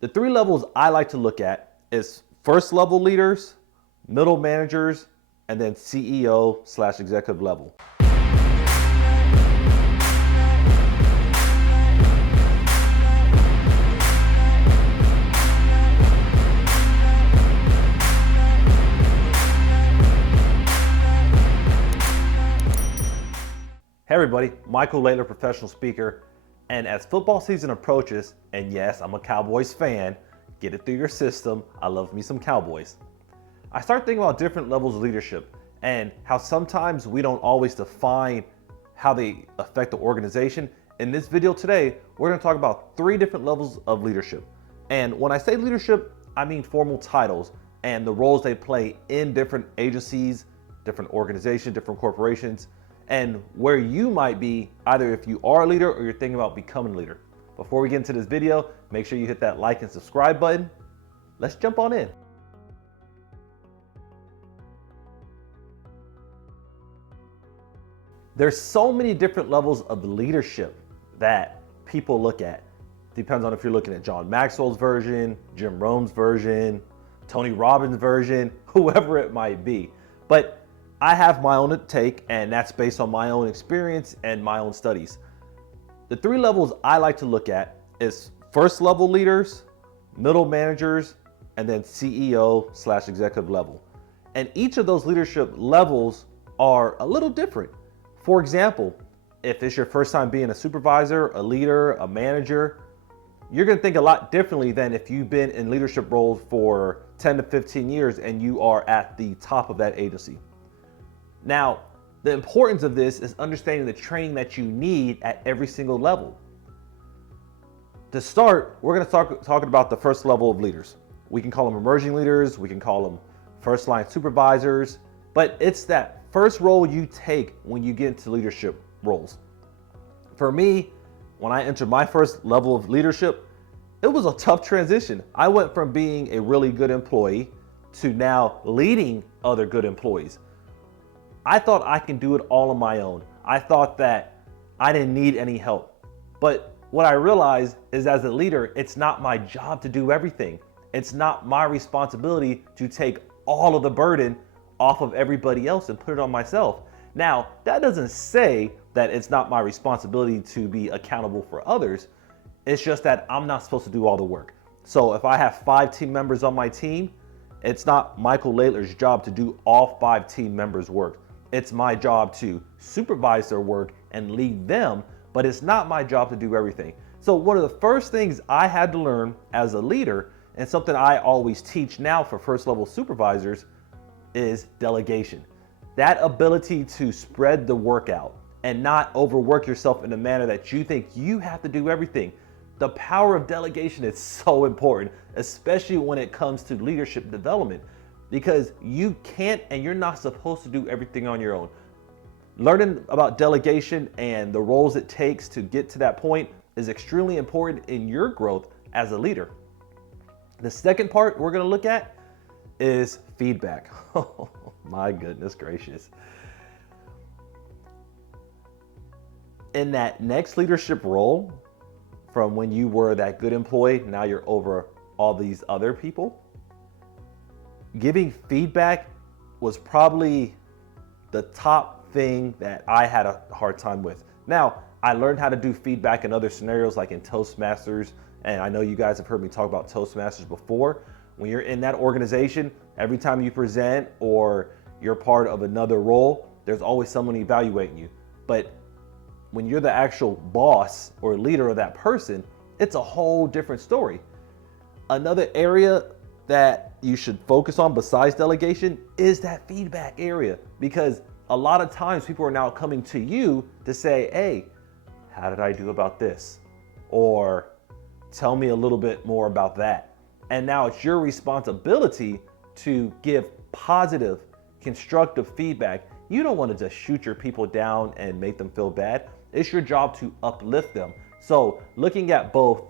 The three levels I like to look at is first level leaders, middle managers, and then CEO/executive level. Hey everybody, Michael Laidler, professional speaker. And as football season approaches, and yes, I'm a Cowboys fan, get it through your system, I love me some Cowboys. I start thinking about different levels of leadership and how sometimes we don't always define how they affect the organization. In this video today, we're gonna talk about 3 different levels of leadership. And when I say leadership, I mean formal titles and the roles they play in different agencies, different organizations, different corporations, and where you might be, either if you are a leader or you're thinking about becoming a leader. Before we get into this video, make sure you hit that like and subscribe button. Let's jump on in. There's so many different levels of leadership that people look at. Depends on if you're looking at John Maxwell's version, Jim Rohn's version, Tony Robbins' version, whoever it might be. But I have my own take, and that's based on my own experience and my own studies. The 3 levels I like to look at is first level leaders, middle managers, and then CEO/executive level. And each of those leadership levels are a little different. For example, if it's your first time being a supervisor, a leader, a manager, you're gonna think a lot differently than if you've been in leadership roles for 10 to 15 years and you are at the top of that agency. Now, the importance of this is understanding the training that you need at every single level. To start, we're going to talk about the first level of leaders. We can call them emerging leaders, we can call them first line supervisors, but it's that first role you take when you get into leadership roles. For me, when I entered my first level of leadership, it was a tough transition. I went from being a really good employee to now leading other good employees. I thought I can do it all on my own. I thought that I didn't need any help. But what I realized is, as a leader, it's not my job to do everything. It's not my responsibility to take all of the burden off of everybody else and put it on myself. Now, that doesn't say that it's not my responsibility to be accountable for others. It's just that I'm not supposed to do all the work. So if I have 5 team members on my team, it's not Michael Laidler's job to do all 5 team members' work. It's my job to supervise their work and lead them, but it's not my job to do everything. So one of the first things I had to learn as a leader, and something I always teach now for first level supervisors, is delegation. That ability to spread the work out and not overwork yourself in a manner that you think you have to do everything. The power of delegation is so important, especially when it comes to leadership development, because you can't and you're not supposed to do everything on your own. Learning about delegation and the roles it takes to get to that point is extremely important in your growth as a leader. The second part we're going to look at is feedback. Oh my goodness gracious. In that next leadership role, from when you were that good employee, now you're over all these other people. Giving feedback was probably the top thing that I had a hard time with. Now, I learned how to do feedback in other scenarios, like in Toastmasters, and I know you guys have heard me talk about Toastmasters before. When you're in that organization, every time you present or you're part of another role, there's always someone evaluating you. But when you're the actual boss or leader of that person, it's a whole different story. Another area that you should focus on besides delegation is that feedback area, because a lot of times people are now coming to you to say, hey, how did I do about this? Or tell me a little bit more about that. And now it's your responsibility to give positive, constructive feedback. You don't want to just shoot your people down and make them feel bad. It's your job to uplift them. So looking at both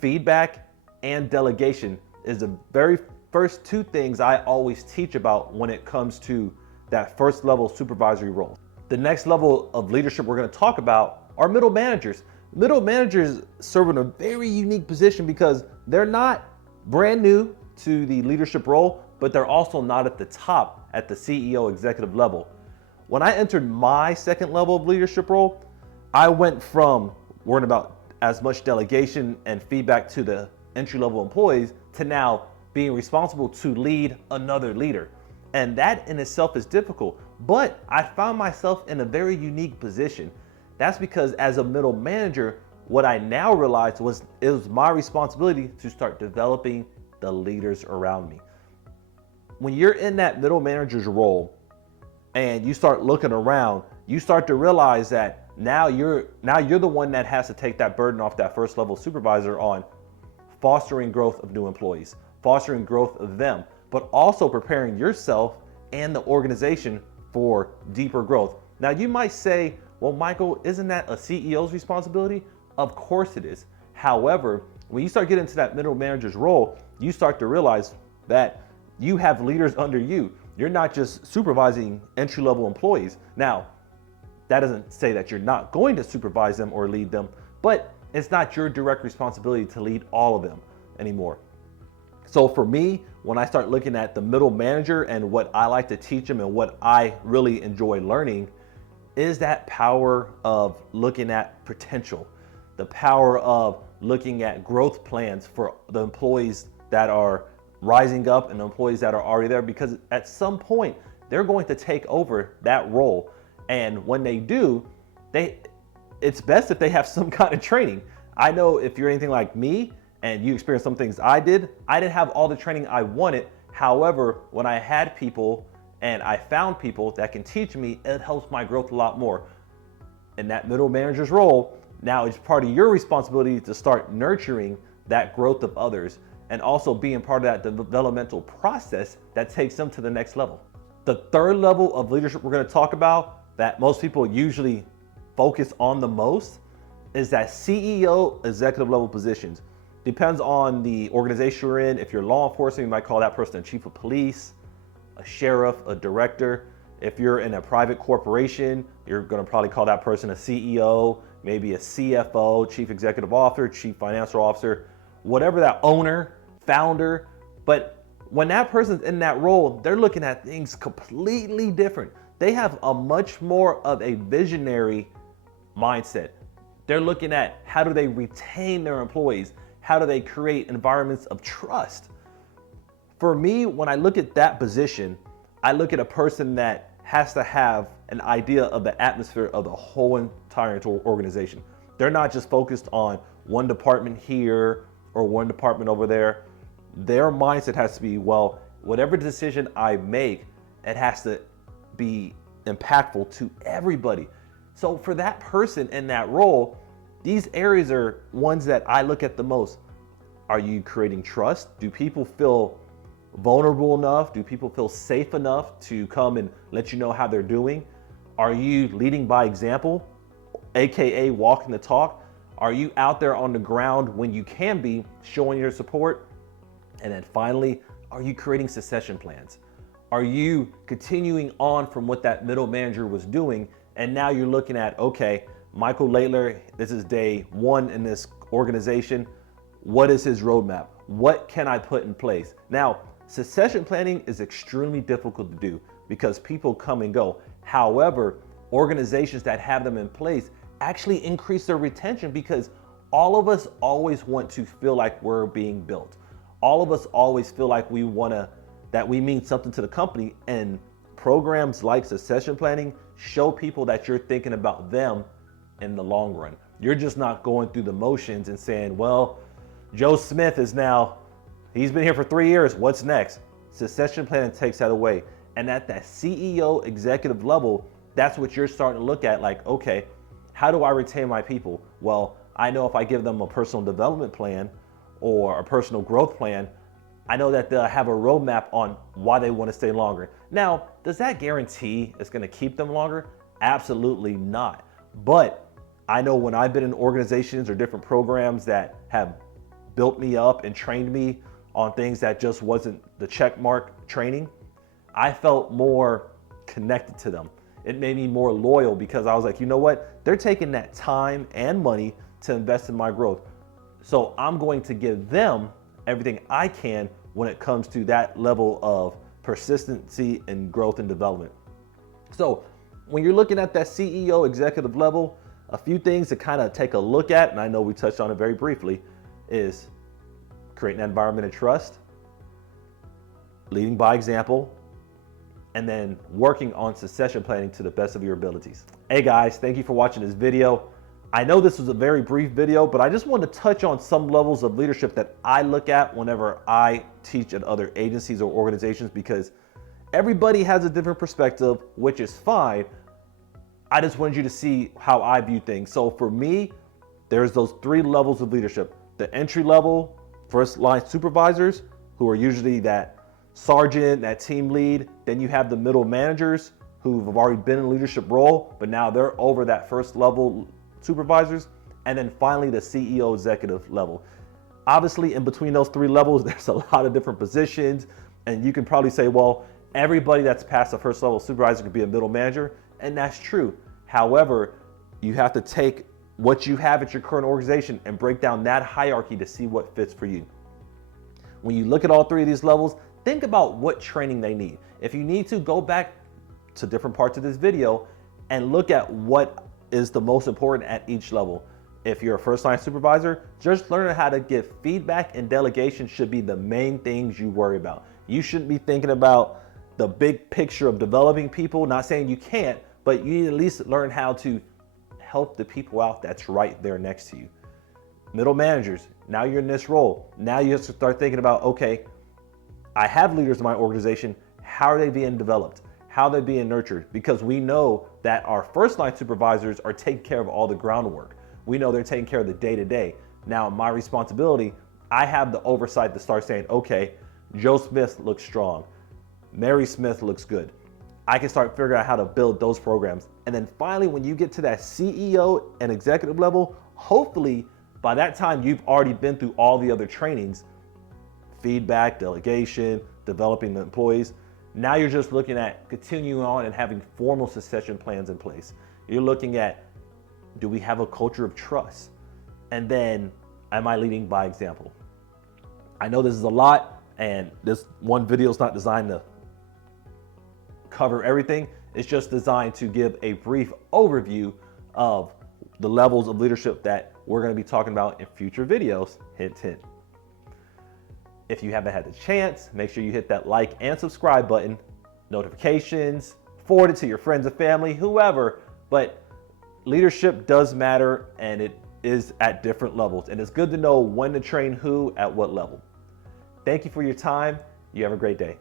feedback and delegation is the very first 2 things I always teach about when it comes to that first level supervisory role. The next level of leadership we're going to talk about are middle managers. Middle managers serve in a very unique position because they're not brand new to the leadership role, but they're also not at the top at the CEO executive level. When I entered my second level of leadership role, I went from worrying about as much delegation and feedback to the entry-level employees to now being responsible to lead another leader. And that in itself is difficult, but I found myself in a very unique position. That's because as a middle manager, what I now realized was it was my responsibility to start developing the leaders around me. When you're in that middle manager's role and you start looking around, you start to realize that now you're the one that has to take that burden off that first level supervisor on fostering growth of new employees, fostering growth of them, but also preparing yourself and the organization for deeper growth. Now you might say, well, Michael, isn't that a CEO's responsibility? Of course it is. However, when you start getting into that middle manager's role, you start to realize that you have leaders under you. You're not just supervising entry-level employees. Now, that doesn't say that you're not going to supervise them or lead them, but it's not your direct responsibility to lead all of them anymore. So for me, when I start looking at the middle manager and what I like to teach them and what I really enjoy learning is that power of looking at potential, the power of looking at growth plans for the employees that are rising up and the employees that are already there, because at some point they're going to take over that role. And when they do, it's best if they have some kind of training. I know if you're anything like me and you experience some things I didn't have all the training I wanted. However, when I had people and I found people that can teach me, it helps my growth a lot more. In that middle manager's role, now it's part of your responsibility to start nurturing that growth of others and also being part of that developmental process that takes them to the next level. The third level of leadership we're going to talk about that most people usually focus on the most is that CEO executive level positions. Depends on the organization you're in. If you're law enforcement, you might call that person a chief of police, a sheriff, a director. If you're in a private corporation, you're going to probably call that person a CEO, maybe a CFO, chief executive officer, chief financial officer, whatever that owner, founder. But when that person's in that role, they're looking at things completely different. They have a much more of a visionary mindset. They're looking at how do they retain their employees? How do they create environments of trust? For me, when I look at that position, I look at a person that has to have an idea of the atmosphere of the whole entire organization. They're not just focused on one department here or one department over there. Their mindset has to be, well, whatever decision I make, it has to be impactful to everybody. So for that person in that role, these areas are ones that I look at the most. Are you creating trust? Do people feel vulnerable enough? Do people feel safe enough to come and let you know how they're doing? Are you leading by example, AKA walking the talk? Are you out there on the ground when you can be, showing your support? And then finally, are you creating succession plans? Are you continuing on from what that middle manager was doing? And now you're looking at, okay, Michael Laidler, this is day one in this organization. What is his roadmap? What can I put in place? Now, succession planning is extremely difficult to do because people come and go. However, organizations that have them in place actually increase their retention because all of us always want to feel like we're being built. All of us always feel like that we mean something to the company, and programs like succession planning show people that you're thinking about them in the long run. You're just not going through the motions and saying, well, Joe Smith he's been here for 3 years, what's next? Succession planning takes that away. And at that CEO executive level, that's what you're starting to look at, like, okay, how do I retain my people? Well, I know if I give them a personal development plan or a personal growth plan, I know that they'll have a roadmap on why they want to stay longer. Now, does that guarantee it's going to keep them longer? Absolutely not. But I know when I've been in organizations or different programs that have built me up and trained me on things that just wasn't the check mark training, I felt more connected to them. It made me more loyal because I was like, you know what? They're taking that time and money to invest in my growth. So I'm going to give them everything I can when it comes to that level of persistency and growth and development. So when you're looking at that CEO executive level, a few things to kind of take a look at, and I know we touched on it very briefly, is creating an environment of trust, leading by example, and then working on succession planning to the best of your abilities. Hey guys, thank you for watching this video. I know this was a very brief video, but I just wanted to touch on some levels of leadership that I look at whenever I teach at other agencies or organizations, because everybody has a different perspective, which is fine. I just wanted you to see how I view things. So for me, there's those 3 levels of leadership. The entry level, first line supervisors, who are usually that sergeant, that team lead. Then you have the middle managers who have already been in a leadership role, but now they're over that first level supervisors. And then finally the CEO executive level. Obviously in between those 3 levels, there's a lot of different positions. And you can probably say, well, everybody that's past the first level supervisor could be a middle manager. And that's true. However, you have to take what you have at your current organization and break down that hierarchy to see what fits for you. When you look at all 3 of these levels, think about what training they need. If you need to, go back to different parts of this video and look at what is the most important at each level. If you're a first line supervisor, just learning how to give feedback and delegation should be the main things you worry about. You shouldn't be thinking about the big picture of developing people. Not saying you can't, but you need to at least learn how to help the people out that's right there next to you. Middle managers, now you're in this role. Now you have to start thinking about, okay, I have leaders in my organization. How are they being developed? How are they being nurtured? Because we know that our first line supervisors are taking care of all the groundwork. We know they're taking care of the day-to-day. Now my responsibility, I have the oversight to start saying, okay, Joe Smith looks strong. Mary Smith looks good. I can start figuring out how to build those programs. And then finally, when you get to that CEO and executive level, hopefully by that time you've already been through all the other trainings, feedback, delegation, developing the employees. Now you're just looking at continuing on and having formal succession plans in place. You're looking at, do we have a culture of trust? And then, am I leading by example? I know this is a lot, and this one video is not designed to cover everything. It's just designed to give a brief overview of the levels of leadership that we're going to be talking about in future videos. Hint, hint. If you haven't had the chance, make sure you hit that like and subscribe button, notifications, forward it to your friends and family, whoever. But leadership does matter, and it is at different levels. And it's good to know when to train who at what level. Thank you for your time. You have a great day.